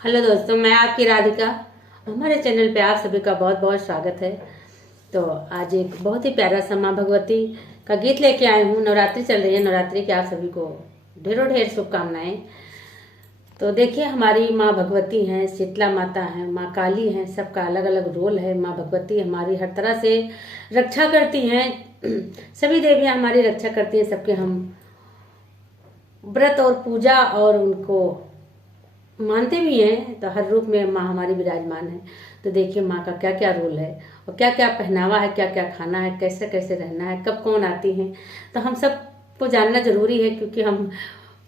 Hello दोस्तों, मैं आपकी राधिका। हमारे चैनल पे आप सभी का बहुत बहुत स्वागत है। तो आज एक बहुत ही प्यारा सा माँ भगवती का गीत लेके आई हूँ। नवरात्रि चल रही है, नवरात्रि की आप सभी को ढेरों ढेर शुभकामनाएं। तो देखिए, हमारी माँ भगवती हैं, शीतला माता हैं, माँ काली हैं, सबका अलग अलग रोल है। माँ भगवती हमारी हर तरह से रक्षा करती हैं। सभी देवियाँ हमारी रक्षा करती हैं, सबके हम व्रत और पूजा और उनको मानते भी हैं। तो हर रूप में माँ हमारी विराजमान है। तो देखिए, माँ का क्या क्या रोल है और क्या क्या पहनावा है, क्या क्या खाना है, कैसे कैसे रहना है, कब कौन आती हैं, तो हम सबको जानना जरूरी है। क्योंकि हम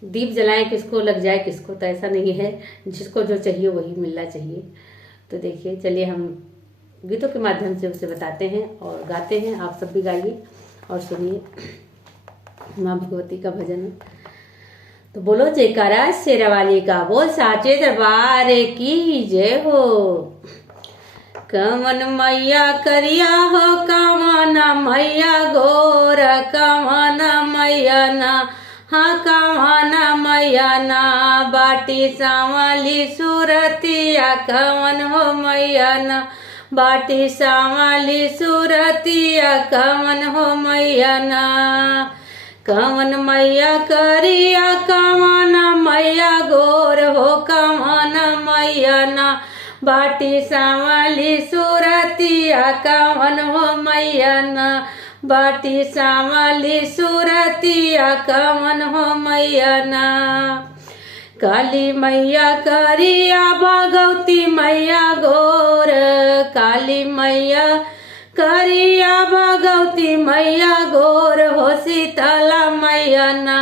दीप जलाएं, किसको लग जाए किसको, तो ऐसा नहीं है। जिसको जो चाहिए वही मिलना चाहिए। तो देखिए, चलिए हम गीतों के माध्यम से उसे बताते हैं और गाते हैं। आप सब भी गाइए और सुनिए माँ भगवती का भजन। तो बोलो जयकारा शेरावाली का, बोल साचे दरबार की जय हो। कमन मैया करिया हो, कमन मैया गोर, कमन मैया ना, हाँ कमन मैया ना, बाटी सांवली सूरतिया, कमन हो मैया ना, बाटी सांवली सूरतिया, कमन हो मैया ना। कमन मैया करिया, कमन मैया गोर हो, कमन मैया ना, बाटी सांवली सूरतिया, कमन हो मैया ना, बाटी सांवली सूरतिया, कमन हो मैया ना। काली मैया करिया, भगवती मैया गोर, काली मैया करिया, भगवती मैया गोर हो, शीतला मैया ना,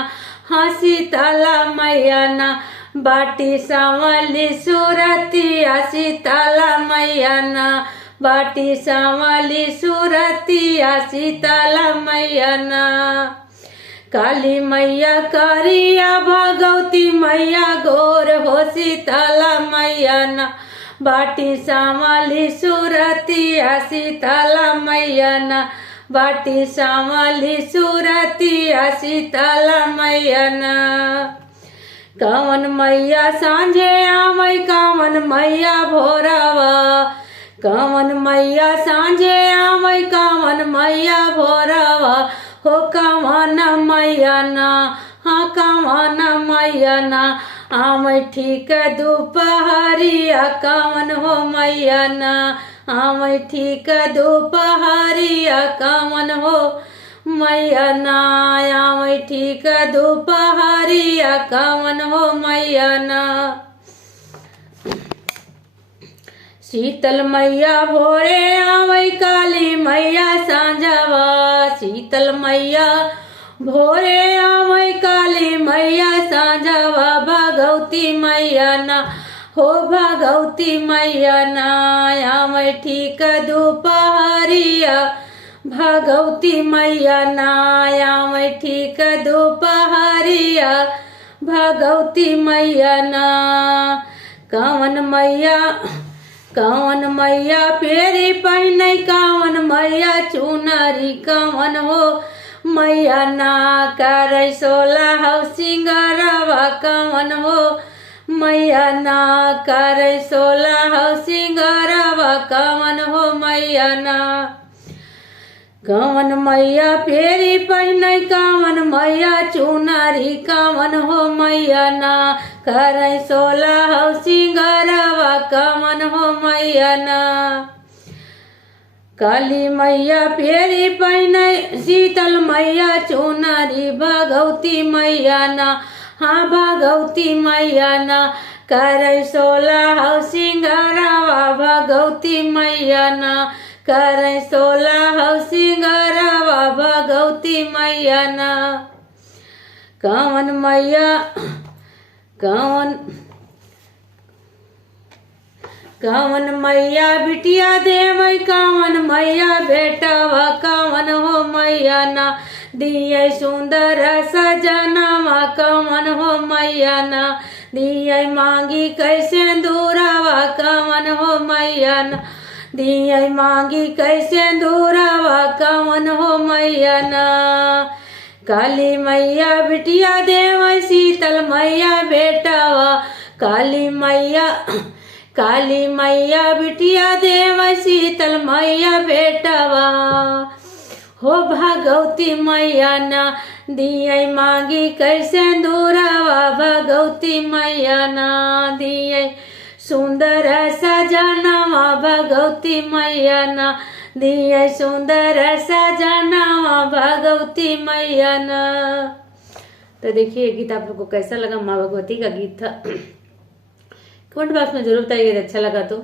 हाँ शीतला मैया ना, बाटी सांवली सूरतिया, शीतला मैया ना, बाटी सांवली सूरतिया, शीतला मैया ना। काली मैया करिया, भगवती मैया गोर हो, शीतला मैया ना, बाटी सांवली सूरतिया, शीतला मैया ना, बाटी सांवली सूरतिया, शीतला मैया ना। कवन मैया सांझे आवै, कवन मैया भोरवा, कवन मैया सांझे आवै, कवन मैया भोरवा हो, कवन मैया ना, हाँ कवन मैया ना, आमै ठीक दोपहरिया, कवन हो मैया ना, आमै ठीक दोपहरिया, कवन हो मैया ना, आमै ठीक दोपहरिया, कवन हो मैया ना। शीतल मैया भोरे आवै, काली मैया सांझवा, शीतल मैया भोरे आवै, काली मैया सांझवा, भगवती मैया ना, हो भगवती मैया ना, आवै ठीक दोपहरिया, भगवती मैया ना, आवै ठीक दोपहरिया, भगवती मैया ना। कवन मैया, कवन मैया पेरी पहने, कवन मैया चुनरी, कवन हो मैया ना, करे 16 सिंगरवा, कवन हो मैया ना, करे 16 सिंगरवा, कवन हो मैया ना। कवन मैया पेरी पहने, कवन मैया चुनरी, कवन हो मैया ना, करे 16 सिंगरवा, कवन हो मैया ना। काली मैया पेरी पहने, शीतल मैया चुनरी, भगवती मैया ना, हाँ भगवती मैया ना, करे 16 सिंगरवा, भगवती मैया ना, करे 16 सिंगरवा, भगवती मैया ना। कवन मैया, कवन मैया बिटिया देवै, कवन मैया बेटवा, कवन हो मैया ना, दिए सुंदर सजनवा, कवन हो मैया ना, दिए मांगी कैसे दूरवा, कवन हो मैया ना, दिए मांगी कैसे दूरवा, कवन हो मैया ना। काली मैया बिटिया देवै, शीतल मैया बेटवा, काली मैया काली मैया बिटिया देव शीतल मैया बेटवा हो भगवती मैया ना दिए मांगी कैसे दूरवा भगवती मैया ना दिए सुंदर सजनवा भगवती मैया ना दिए सुंदर सजनवा भगवती मैया ना। तो देखिए ये गीत आप लोग को कैसा लगा, माँ भगवती का गीत था। कमेंट बॉक्स में जरूर बताइए अच्छा लगा तो।